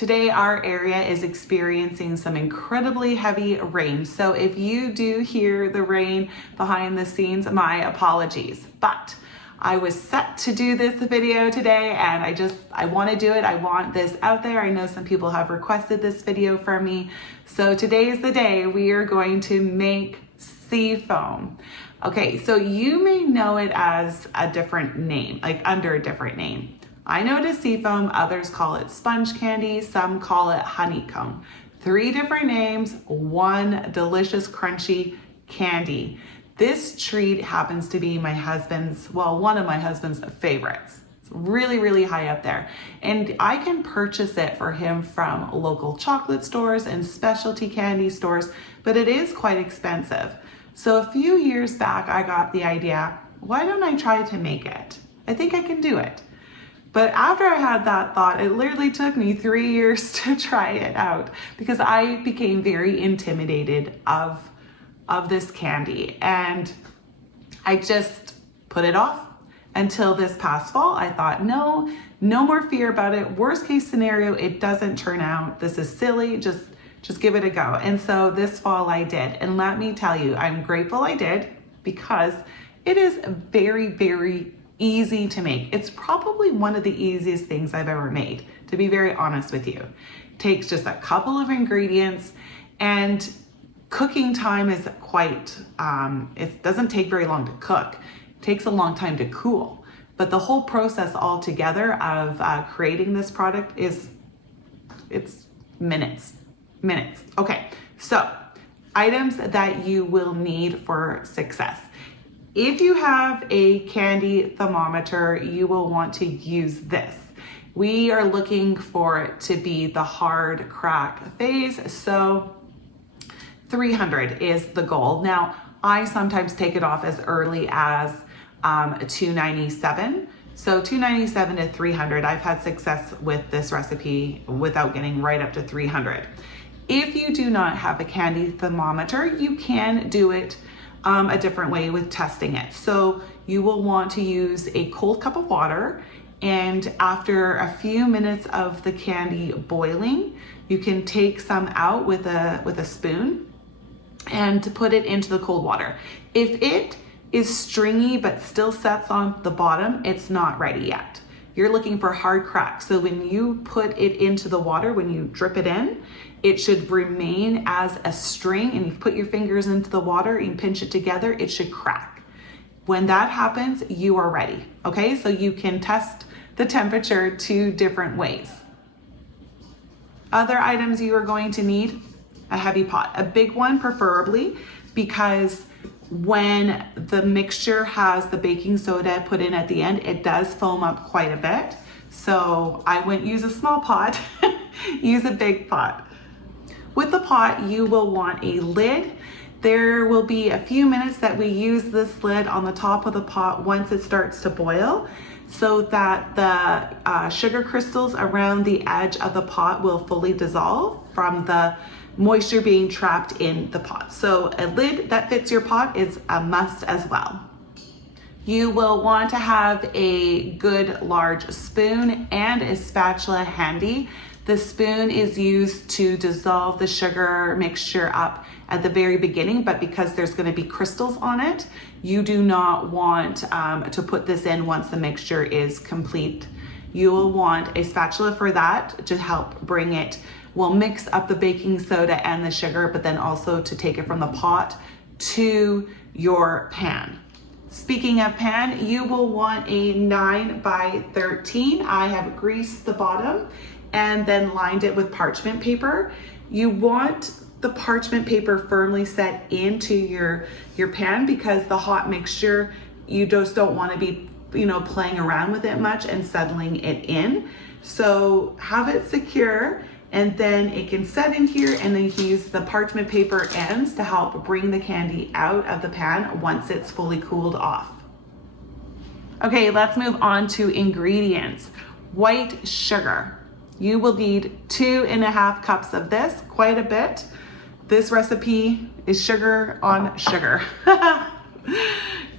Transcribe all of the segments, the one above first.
Today our area is experiencing some incredibly heavy rain. So if you do hear the rain behind the scenes, my apologies. But I was set to do this video today and I want to do it. I want this out there. I know some people have requested this video from me. So today is the day we are going to make sea foam. Okay, so you may know it as a different name, like under a different name. I know it as sea foam, others call it sponge candy, some call it honeycomb. 3 different names, one delicious crunchy candy. This treat happens to be my husband's, well, one of my husband's favorites. It's really, really high up there. And I can purchase it for him from local chocolate stores and specialty candy stores, but it is quite expensive. So a few years back, I got the idea, why don't I try to make it? I think I can do it. But after I had that thought, it literally took me 3 years to try it out because I became very intimidated of this candy. And I just put it off until this past fall. I thought, no more fear about it. Worst case scenario, it doesn't turn out. This is silly, just give it a go. And so this fall I did. And let me tell you, I'm grateful I did because it is very, very easy to make. It's probably one of the easiest things I've ever made, to be very honest with you. It takes just a couple of ingredients and cooking time is quite, it doesn't take very long to cook. It takes a long time to cool. But the whole process altogether of creating this product it's minutes. Okay, so items that you will need for success. If you have a candy thermometer, you will want to use this. We are looking for it to be the hard crack phase, so 300 is the goal. Now, I sometimes take it off as early as 297. So 297 to 300, I've had success with this recipe without getting right up to 300. If you do not have a candy thermometer, you can do it a different way with testing it. So you will want to use a cold cup of water, and after a few minutes of the candy boiling, you can take some out with a spoon and to put it into the cold water. If it is stringy but still sets on the bottom, it's not ready yet. You're looking for hard cracks. So when you put it into the water, when you drip it in, it should remain as a string, and you put your fingers into the water and pinch it together, it should crack. When that happens, you are ready. Okay, so you can test the temperature 2 different ways. Other items you are going to need, a heavy pot, a big one preferably, because when the mixture has the baking soda put in at the end, it does foam up quite a bit. So I wouldn't use a small pot, use a big pot. With the pot, you will want a lid. There will be a few minutes that we use this lid on the top of the pot once it starts to boil, so that the sugar crystals around the edge of the pot will fully dissolve from the moisture being trapped in the pot. So a lid that fits your pot is a must as well. You will want to have a good large spoon and a spatula handy. The spoon is used to dissolve the sugar mixture up at the very beginning, but because there's going to be crystals on it, you do not want to put this in once the mixture is complete. You will want a spatula for that to help bring it, will mix up the baking soda and the sugar, but then also to take it from the pot to your pan. Speaking of pan, you will want a 9 by 13. I have greased the bottom and then lined it with parchment paper. You want the parchment paper firmly set into your pan because the hot mixture, you just don't want to be, playing around with it much and settling it in. So have it secure, and then it can set in here, and then you can use the parchment paper ends to help bring the candy out of the pan once it's fully cooled off. Okay, let's move on to ingredients. White sugar. You will need 2.5 cups of this, quite a bit. This recipe is sugar on sugar.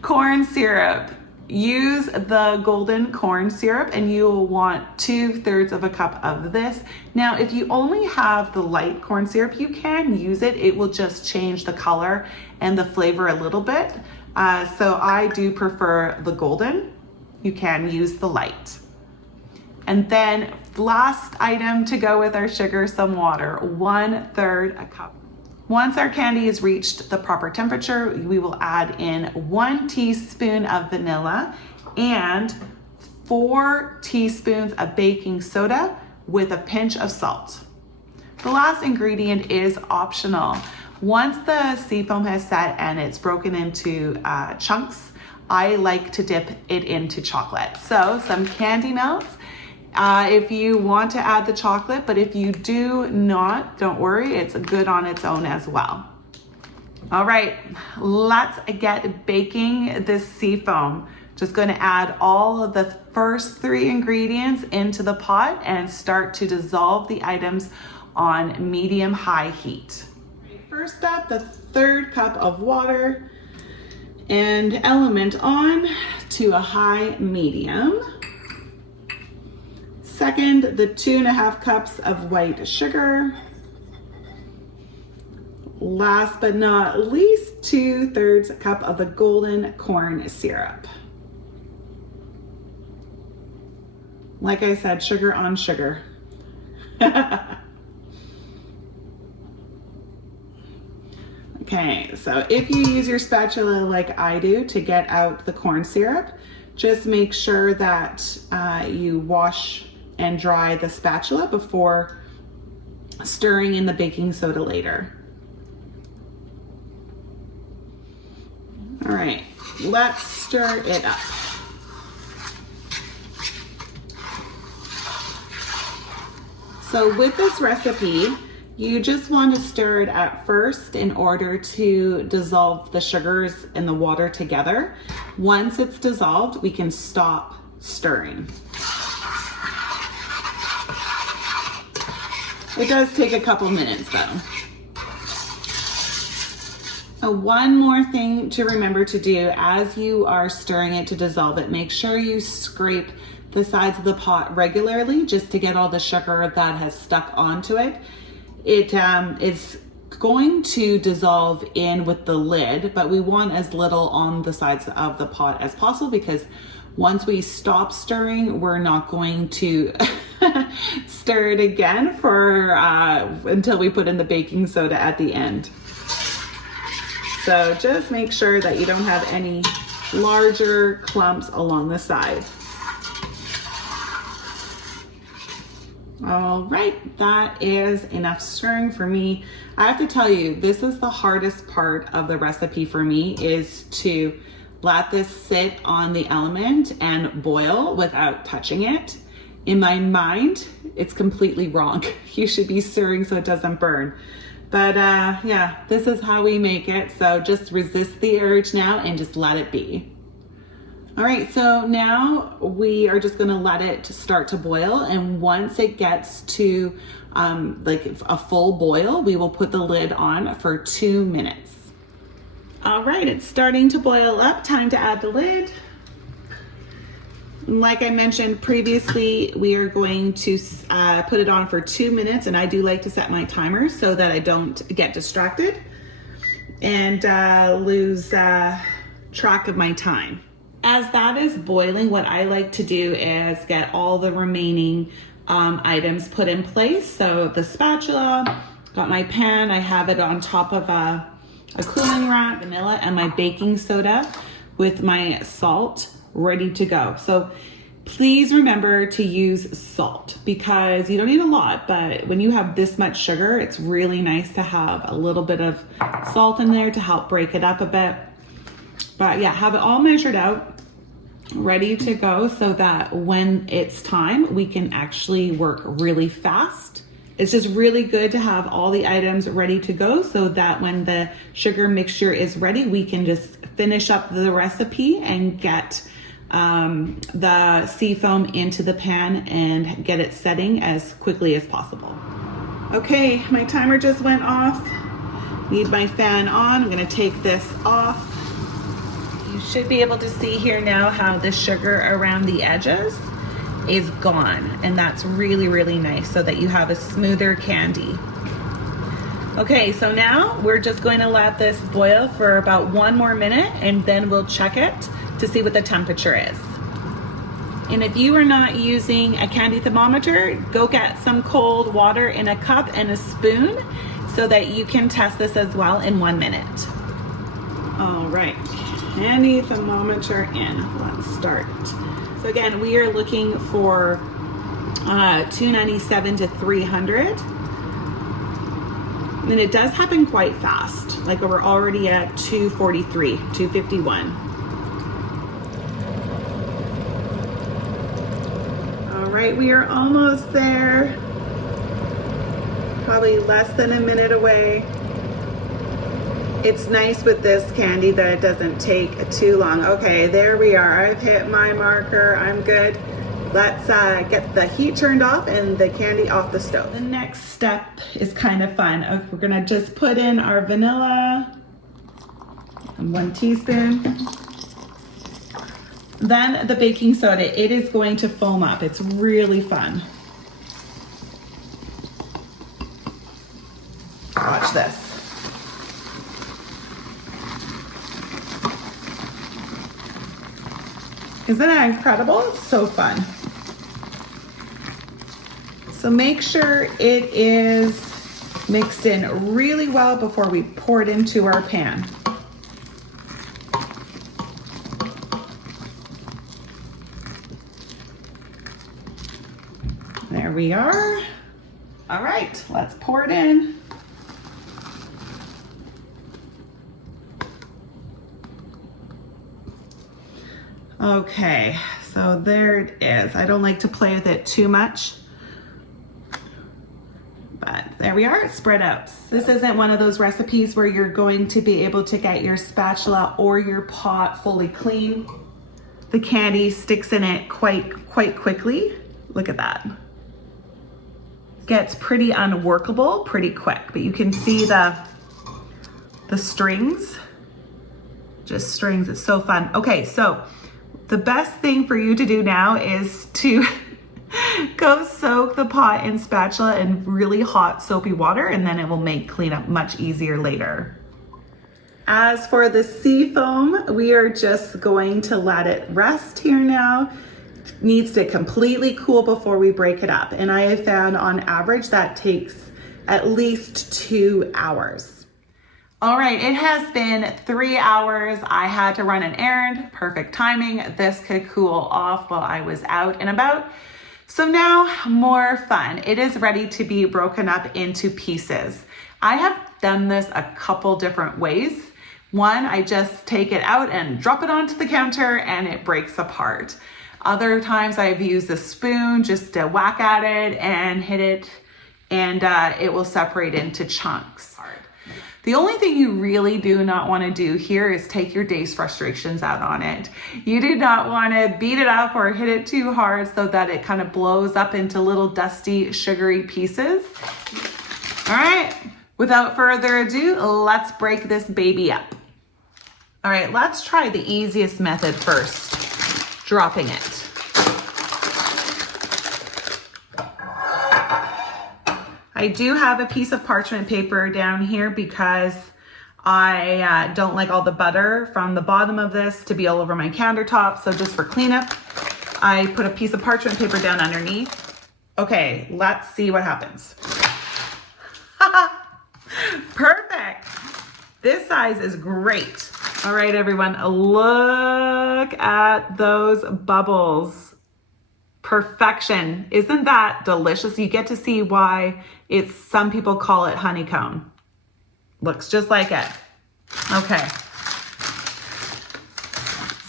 Corn syrup. use the golden corn syrup, and you will want 2/3 of a cup of this. Now, if you only have the light corn syrup, you can use it. It will just change the color and the flavor a little bit. So I do prefer the golden. You can use the light. And then last item to go with our sugar, some water, 1/3 a cup. Once our candy has reached the proper temperature, we will add in 1 teaspoon of vanilla and 4 teaspoons of baking soda with a pinch of salt. The last ingredient is optional. Once the seafoam has set and it's broken into chunks, I like to dip it into chocolate. So some candy melts. If you want to add the chocolate, but if you do not, don't worry, it's good on its own as well. All right, let's get baking this seafoam. Just going to add all of the first 3 ingredients into the pot and start to dissolve the items on medium-high heat. First up, the 1/3 cup of water and element on to a high medium. Second, the 2.5 cups of white sugar. Last but not least, 2/3 cup of the golden corn syrup. Like I said, sugar on sugar. Okay, so if you use your spatula like I do to get out the corn syrup, just make sure that you wash and dry the spatula before stirring in the baking soda later. All right, let's stir it up. So with this recipe, you just want to stir it at first in order to dissolve the sugars and the water together. Once it's dissolved, we can stop stirring. It does take a couple minutes though. One more thing to remember to do as you are stirring it to dissolve it, make sure you scrape the sides of the pot regularly just to get all the sugar that has stuck onto it. It is going to dissolve in with the lid, but we want as little on the sides of the pot as possible, because once we stop stirring, we're not going to stir it again for until we put in the baking soda at the end. So just make sure that you don't have any larger clumps along the side. All right, that is enough stirring for me. I have to tell you, this is the hardest part of the recipe for me, is to let this sit on the element and boil without touching it. In my mind, it's completely wrong. You should be stirring so it doesn't burn. But yeah, this is how we make it. So just resist the urge now and just let it be. All right, so now we are just gonna let it start to boil, and once it gets to like a full boil, we will put the lid on for 2 minutes. All right, it's starting to boil up, time to add the lid. Like I mentioned previously, we are going to put it on for 2 minutes, and I do like to set my timer so that I don't get distracted and lose track of my time. As that is boiling, what I like to do is get all the remaining items put in place. So the spatula, got my pan, I have it on top of a cooling rack, vanilla, and my baking soda with my salt ready to go. So please remember to use salt, because you don't need a lot, but when you have this much sugar, it's really nice to have a little bit of salt in there to help break it up a bit. But yeah, have it all measured out, ready to go, so that when it's time, we can actually work really fast. It's just really good to have all the items ready to go, so that when the sugar mixture is ready, we can just finish up the recipe and get the seafoam into the pan and get it setting as quickly as possible. Okay, my timer just went off. Need my fan on. I'm gonna take this off. You should be able to see here now how the sugar around the edges is gone, and that's really, really nice so that you have a smoother candy. Okay, so now we're just going to let this boil for about 1 more minute, and then we'll check it to see what the temperature is. And if you are not using a candy thermometer, go get some cold water in a cup and a spoon so that you can test this as well in 1 minute. All right, candy thermometer in. Let's start. So again, we are looking for 297 to 300. And it does happen quite fast. Like we're already at 243, 251. All right, we are almost there. Probably less than a minute away. It's nice with this candy that it doesn't take too long. Okay, there we are. I've hit my marker. I'm good. Let's get the heat turned off and the candy off the stove. The next step is kind of fun. We're gonna just put in our vanilla, and 1 teaspoon. Then the baking soda, it is going to foam up. It's really fun. Watch this. Isn't that incredible? It's so fun. So make sure it is mixed in really well before we pour it into our pan. There we are. All right, let's pour it in. Okay, so there it is. I don't like to play with it too much, but there we are, it's spread out. This isn't one of those recipes where you're going to be able to get your spatula or your pot fully clean. The candy sticks in it quite quickly. Look at that. Gets pretty unworkable pretty quick, but you can see the strings, just strings. It's so fun. Okay, so the best thing for you to do now is to go soak the pot and spatula in really hot soapy water, and then it will make cleanup much easier later. As for the sea foam, we are just going to let it rest here now. It needs to completely cool before we break it up. And I have found on average that takes at least 2 hours. All right, it has been 3 hours. I had to run an errand, perfect timing. This could cool off while I was out and about. So now more fun. It is ready to be broken up into pieces. I have done this a couple different ways. One, I just take it out and drop it onto the counter and it breaks apart. Other times I've used a spoon just to whack at it and hit it, and it will separate into chunks. The only thing you really do not want to do here is take your day's frustrations out on it. You do not want to beat it up or hit it too hard so that it kind of blows up into little dusty, sugary pieces. All right, without further ado, let's break this baby up. All right, let's try the easiest method first, dropping it. I do have a piece of parchment paper down here because I don't like all the butter from the bottom of this to be all over my countertop. So just for cleanup, I put a piece of parchment paper down underneath. Okay, let's see what happens. Perfect. This size is great. All right, everyone, look at those bubbles. Perfection. Isn't that delicious? You get to see why some people call it honeycomb. Looks just like it. Okay.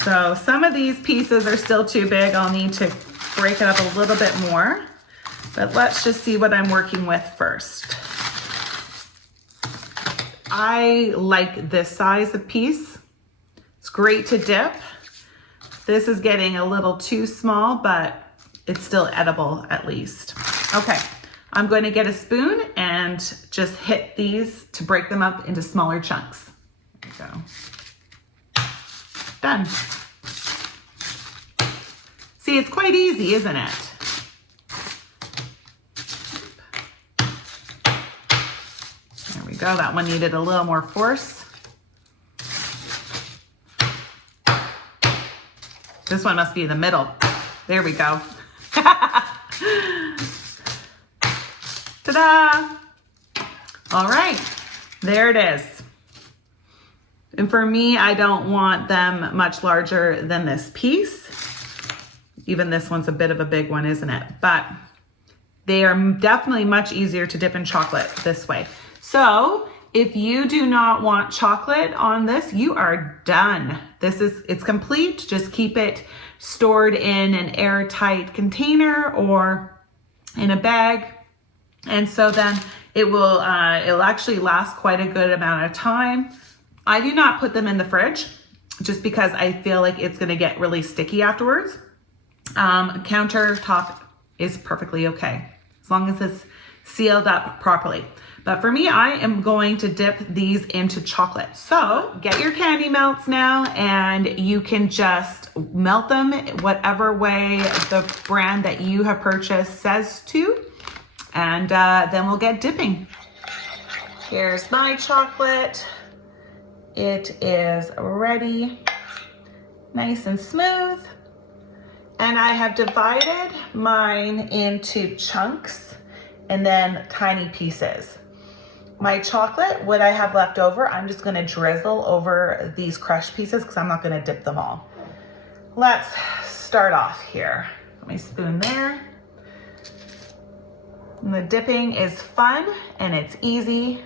So some of these pieces are still too big. I'll need to break it up a little bit more, but let's just see what I'm working with first. I like this size of piece. It's great to dip. This is getting a little too small, but it's still edible at least. Okay, I'm going to get a spoon and just hit these to break them up into smaller chunks. There you go. Done. See, it's quite easy, isn't it? There we go. That one needed a little more force. This one must be in the middle. There we go. Ta-da! All right, there it is. And for me, I don't want them much larger than this piece. Even this one's a bit of a big one, isn't it? But they are definitely much easier to dip in chocolate this way. So if you do not want chocolate on this, you are done. It's complete. Just keep it stored in an airtight container or in a bag. And so then it'll actually last quite a good amount of time. I do not put them in the fridge just because I feel like it's gonna get really sticky afterwards. Countertop is perfectly okay as long as it's sealed up properly. But for me, I am going to dip these into chocolate. So get your candy melts now and you can just melt them whatever way the brand that you have purchased says to. And then we'll get dipping. Here's my chocolate. It is ready, nice and smooth. And I have divided mine into chunks and then tiny pieces. My chocolate, what I have left over, I'm just gonna drizzle over these crushed pieces because I'm not gonna dip them all. Let's start off here. Put my spoon there. And the dipping is fun and it's easy.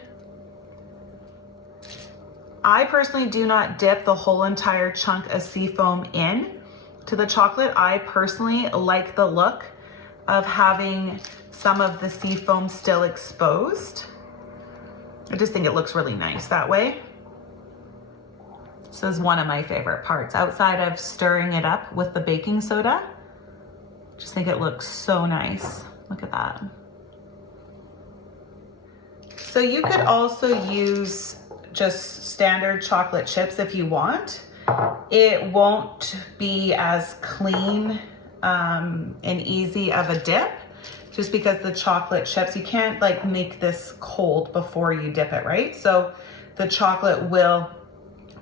I personally do not dip the whole entire chunk of seafoam in to the chocolate. I personally like the look of having some of the seafoam still exposed. I just think it looks really nice that way. This is one of my favorite parts outside of stirring it up with the baking soda. Just think it looks so nice. Look at that. So you could also use just standard chocolate chips if you want. It won't be as clean and easy of a dip just because the chocolate chips, you can't like make this cold before you dip it, right? So the chocolate will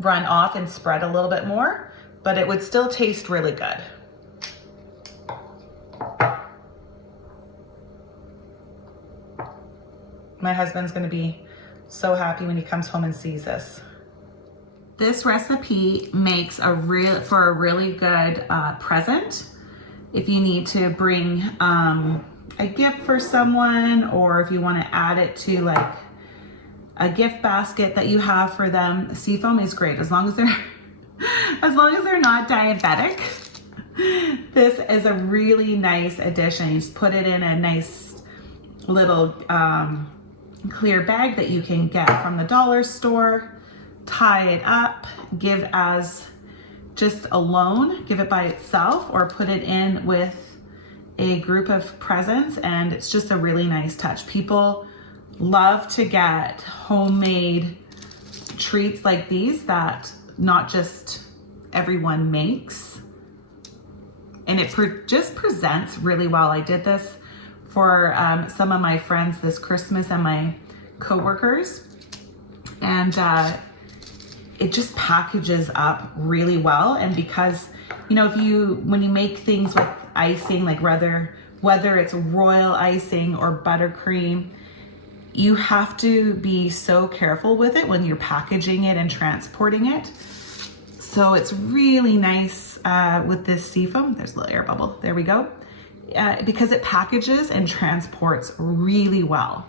run off and spread a little bit more, but it would still taste really good. My husband's gonna be so happy when he comes home and sees this. This recipe makes for a really good present. If you need to bring a gift for someone, or if you want to add it to like a gift basket that you have for them, seafoam is great as long as they're not diabetic. This is a really nice addition. You just put it in a nice little clear bag that you can get from the dollar store, tie it up, give as just alone, give it by itself, or put it in with a group of presents, and it's just a really nice touch. People love to get homemade treats like these that not just everyone makes, and it just presents really well. I did this for some of my friends this Christmas and my coworkers, and it just packages up really well. And because, you know, when you make things with icing, like whether it's royal icing or buttercream, you have to be so careful with it when you're packaging it and transporting it. So it's really nice with this seafoam. There's a little air bubble. There we go. Because it packages and transports really well.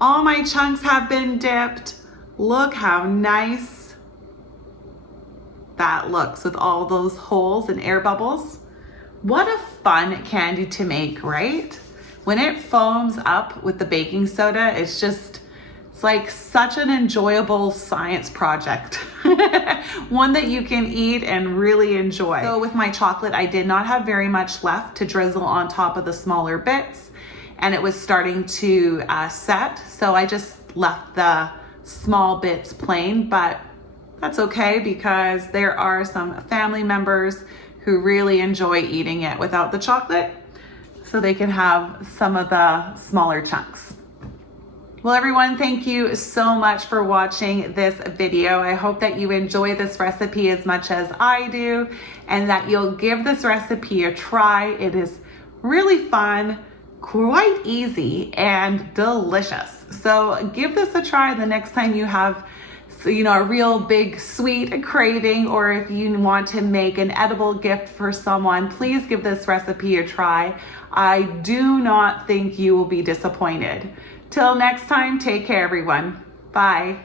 All my chunks have been dipped. Look how nice that looks with all those holes and air bubbles. What a fun candy to make, right? When it foams up with the baking soda, it's like such an enjoyable science project. One that you can eat and really enjoy. So with my chocolate, I did not have very much left to drizzle on top of the smaller bits, and it was starting to set. So I just left the small bits plain, but that's okay, because there are some family members who really enjoy eating it without the chocolate, so they can have some of the smaller chunks. Well, everyone, thank you so much for watching this video. I hope that you enjoy this recipe as much as I do, and that you'll give this recipe a try. It is really fun, quite easy, and delicious. So give this a try the next time you have, a real big sweet craving, or if you want to make an edible gift for someone, please give this recipe a try. I do not think you will be disappointed. Till next time, take care, everyone. Bye.